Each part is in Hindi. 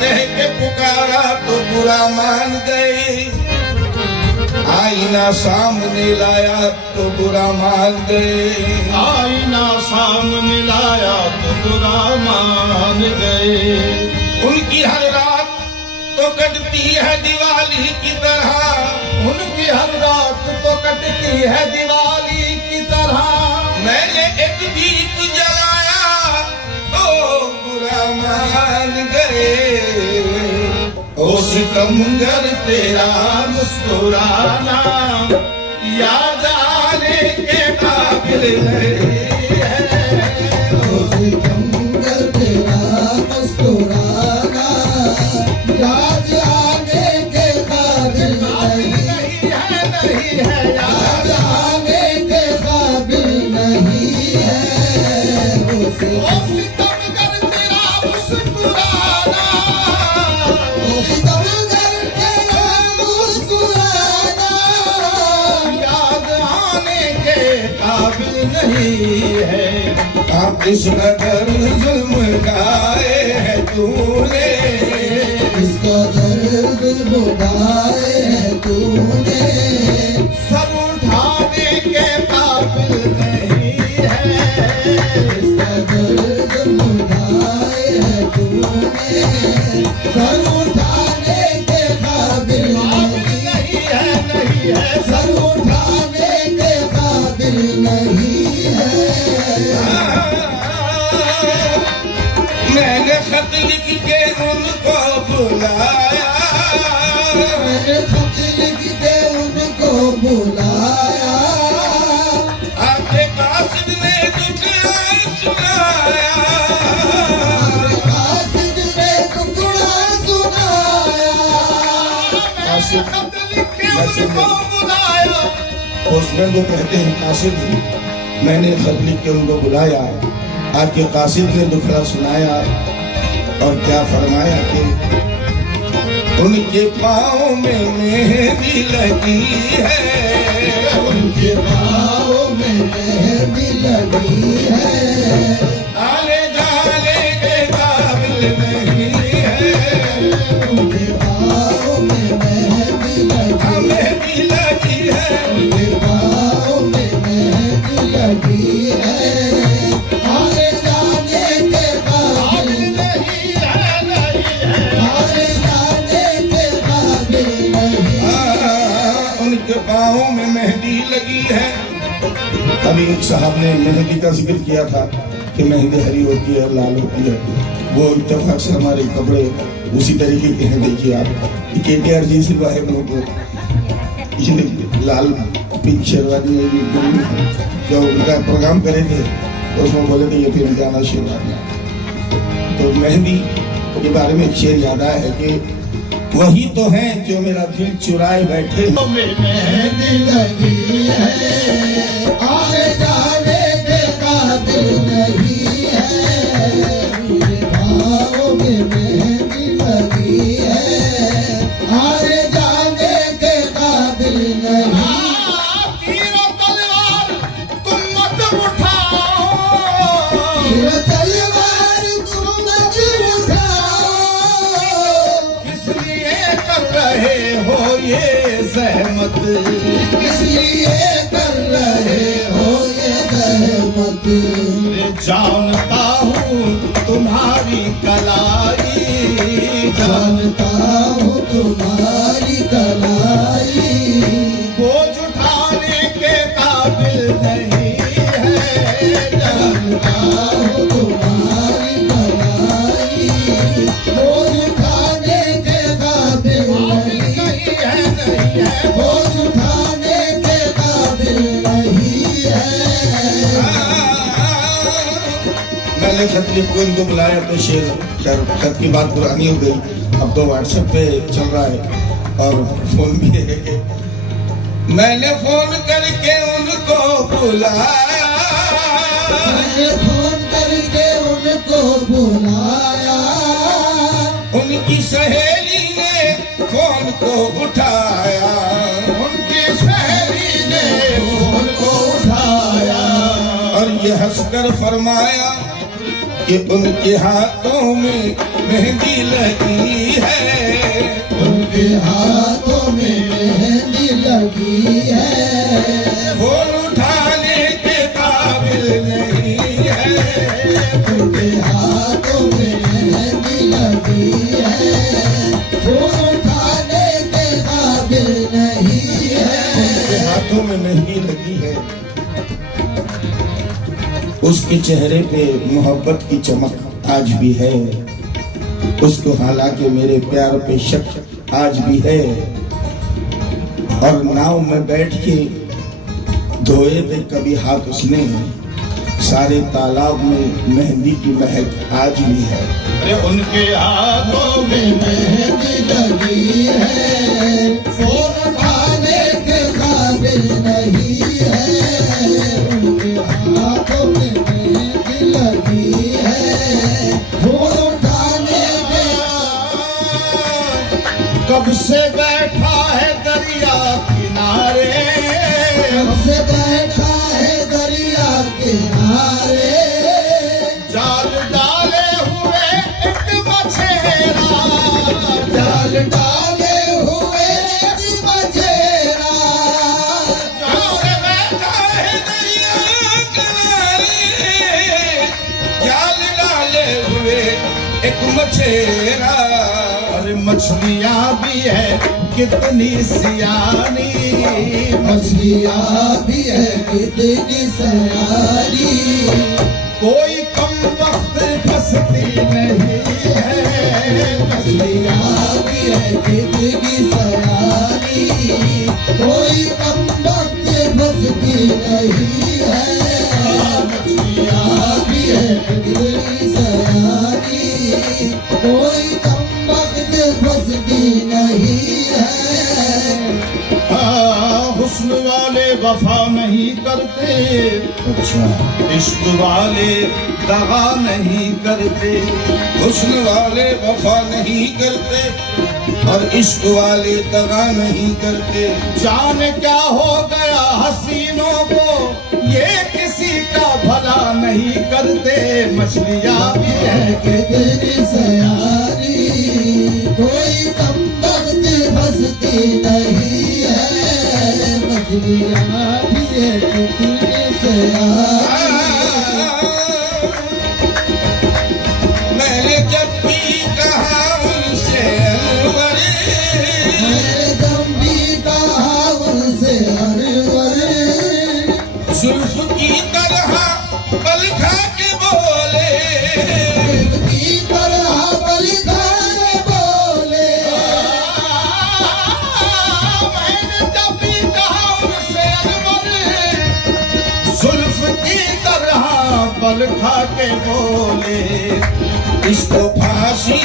कह के पुकारा तो बुरा मान गए, आईना सामने लाया तो बुरा मान गए, आईना सामने लाया तो बुरा मान गए। उनकी हर रात तो कटती है दिवाली की तरह, उनकी हर रात तो कटती है दिवाली की तरह। मैंने एक दीप जलाया तो बुरा मान गए, ओ सितमगर तेरा मुस्कुराना याद आने के काबिल नहीं है। ओ सितमगर तेरा मुस्कुराना याद आने के काबिल नहीं है, नहीं है, याद आने के काबिल नहीं है। ओ सितमगर तेरा मुस्कुराना, ओ सितमगर तेरा मुस्कुराना याद आने के काबिल नहीं है। आप इस कदर जुल्म गाए है तूने, इस कदर जुल्म गाए है तूने, सर उठाने के काबिल नहीं है। इस कदर जुल्म गाए है तूने, सर उठाने के काबिल नहीं है, नहीं है, सर उठाने के काबिल नहीं है। मैंने खत लिख के उनको बुलाया, मैंने खत लिख के उनको बुलाया, आपके कासिद ने दुखड़ा सुनाया, कासिद ने टुकड़ा सुनाया। कासिद खत लिख के उनको बुलाया, पोस्टमैन को कहते हैं कासिद, मैंने खत लिख के उनको बुलाया, आपके कासिद ने दुखड़ा सुनाया और क्या फरमाया कि उनके पाँव में मेहंदी लगी है, उनके पाँव में मेहंदी लगी है, आने जाने के काबिल नहीं है, उनके पाँव में मेहंदी मेहंदी लगी है, उनके पाँव में मेहंदी लगी है, आने जाने के काबिल नहीं है, नहीं है। आने जाने के काबिल नहीं। उनके पाँव में मेहंदी लगी है। अभी एक साहब ने मेहंदी का जिक्र किया था कि मेहंदी हरी होती है, लाल होती है, वो इत्तेफाक से हमारे कपड़े उसी तरीके के हैं। देखिए आप KTR जी से साहब को ये लाल पिंक शेरवानी है, ये ग्रीन है, जो उनका प्रोग्राम करे थे तो उसमें बोले थे ये फिर जाना शेरवानी। तो मेहंदी के बारे में एक शेर याद आया है कि वही तो है जो मेरा दिल चुराए बैठे, मेहंदी लगी है, आने जाने के काबिल नहीं है, मेरे भाव में मेहंदी लगी है, आने जाने के काबिल नहीं। तीरों तलवार तुम मत उठाओ, तीर तलवार तुम मत उठाओ, इसलिए कर रहे हो ये सहमत, इसलिए कर रहे हो ये सहमत। जानता हूँ तुम्हारी कलाई, जानता हूँ तुम्हारी कलाई, बोझ उठाने के काबिल नहीं है। जानता हूँ तुम्हारी कलाई, बोझ उठाने के काबिल नहीं है, नहीं है। बोझ उठाने के काबिल नहीं है। मैंने खत लिख को इनको बुलाया तो शेर, खैर खत की बात पुरानी हो गई, अब तो व्हाट्सएप पे चल रहा है और फोन भी है। मैंने फोन करके उनको बुलाया, मैंने फोन करके उनको बुलाया, उनकी सहेली ने फोन को उठाया, उनकी सहेली ने फोन को उठाया और ये हंसकर फरमाया कि उनके हाथों में मेहंदी लगी है, उनके हाथों में मेहंदी लगी है, फूल उठाने के काबिल नहीं है, उनके हाथों में मेहंदी लगी है, फूल उठाने के काबिल नहीं है। उनके हाथों में मेहंदी लगी है, उसके चेहरे पे मोहब्बत की चमक आज भी है, उसको हालांकि मेरे प्यार पे शक आज भी है। और नाव में बैठ के धोए थे कभी हाथ उसने, सारे तालाब में मेहंदी की महक आज भी है। अरे उनके हाथों में मेहंदी लगी है, फूल उठाने के काबिल नहीं है, उनके हाथों में मेहंदी लगी है, फूल उठाने के। कब से बैठा है दरिया किनारे, कब से बैठा है दरिया किनारे, जाल डाले हुए एक मछेरा, जाल डाले हुए एक मछेरा, कब से बैठा है दरिया किनारे, जाल डाले हुए एक मछेरा। अरे मछलियां भी है कितनी सियानी, मछलियाँ भी है कितनी सयारी, कोई कम वक्त फंसती नहीं है, मछलियाँ भी है कितनी सयारी, कोई कम वक्त फंसती नहीं है, मछलियाँ भी है कितनी सयारी, कोई कम वक्त फंसती नहीं है। हुस्न वाले वफा नहीं करते, अच्छा, इश्क वाले दगा नहीं करते, हुस्न वाले वफा नहीं करते और इश्क वाले दगा नहीं करते। जाने क्या हो गया हसीनों को, ये किसी का भला नहीं करते, मछलियां भी है कितनी सयारी, कोई कम वक्त फंसती नहीं है, मछलियाँ भी है कितनी सयारी। मैंने जब भी कहा उनसे अनवर, मैंने जब भी कहा उनसे अनवर, जुल्फ की तरह पल खा के बोले, की तरह बलिदान बोले, मैंने जब भी कहा उनसे अनवर, जुल्फ की तरह बल खा के बोले, इसको फांसी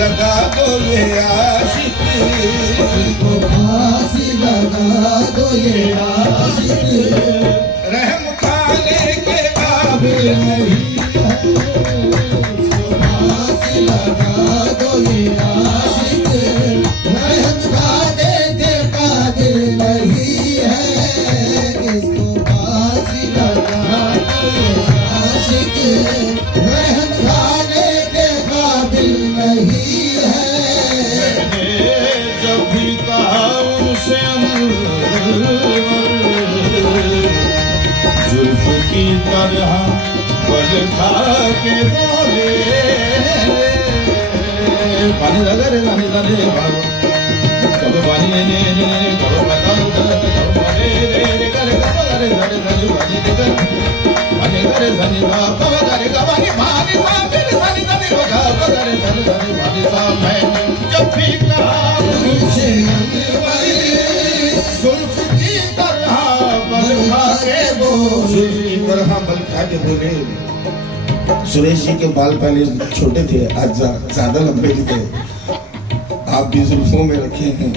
लगा दो ये आशिक, इसको फांसी लगा दो ये आशिक, रहम खाने के काबिल नहीं, इसको फांसी लगा दो ये आशिक, रहम खाने के काबिल नहीं है, इसको फांसी लगा दो ये आशिक, रहम खाने के काबिल नहीं है। मैंने जब भी कहा उनसे अनवर, जुल्फ की तरह बल खा के बोले, पानी लगा रे नानी नानी बाबा, कब पानी ने कब बता कब पानी रे करे कब करे धरे धरे पानी दे कर पानी करे धनी दा कब करे कबानी पानी सा फिर धनी धनी को कब करे धरे धरे पानी सा। मैं जब भी कहा उनसे अनवर, जुल्फ की तरह बल खा के बोले, जुल्फ की तरह बल खा के बोले। सुरेश जी के बाल पहले छोटे थे, आज ज्यादा लंबे भी थे, आप भी जुल्फों में रखे हैं।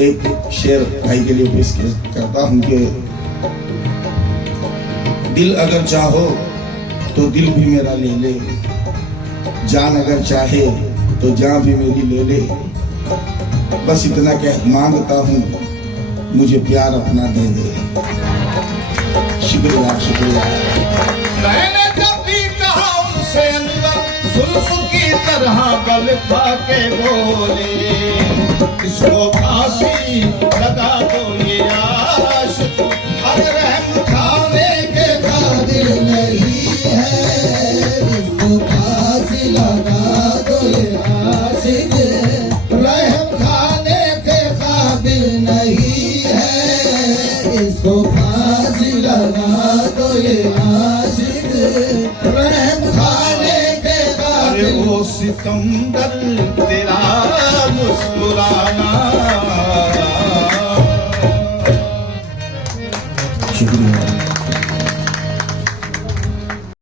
एक शेर भाई के लिए पेश करता हूं कि दिल अगर चाहो तो दिल भी मेरा ले ले, जान अगर चाहे तो जान भी मेरी ले ले, बस इतना कह मांगता हूँ मुझे प्यार अपना दे दे। शुक्रिया शुक्रिया। मैंने जब भी कहा उसकी तरह गल खा के बोले इसको फांसी लगा दो ये आशिक हर रहम खाने के काबिल नहीं है इसको फांसी लगा दो ये आशिक रहम खाने के काबिल नहीं है इसको फांसी लगा दो ये आशिक रहम खाने के अरे काबिल वो सिकंदर तेरा मुस्कुराना शुक्रिया